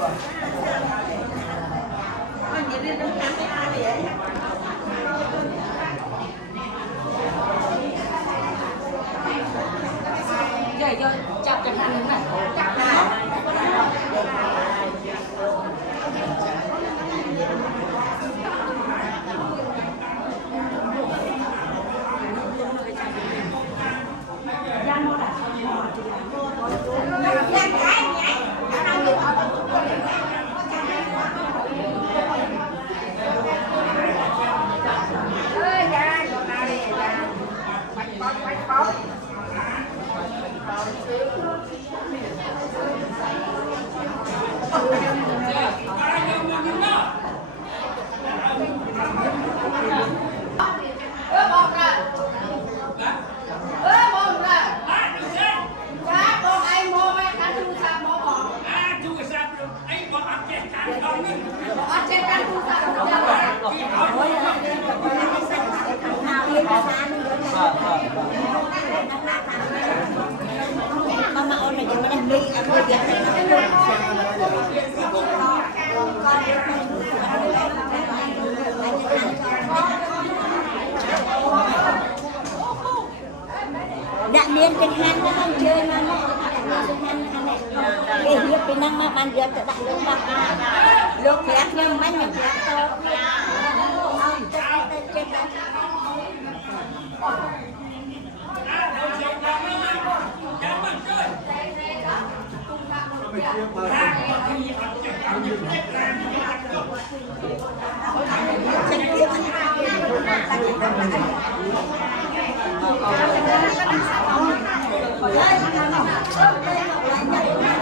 Vậy rồi chặt cái hàng này chặt Mama ôn là giờ mình đi ăn bây giờ đã miên trên hand nó không chơi mà cái hiệp cái năng mà ban giờ đã lúc bạc lúc khác nhưng mấy mình khác thôi Hãy subscribe cho kênh Ghiền Mì Gõ để không bỏ lỡ những video hấp dẫn.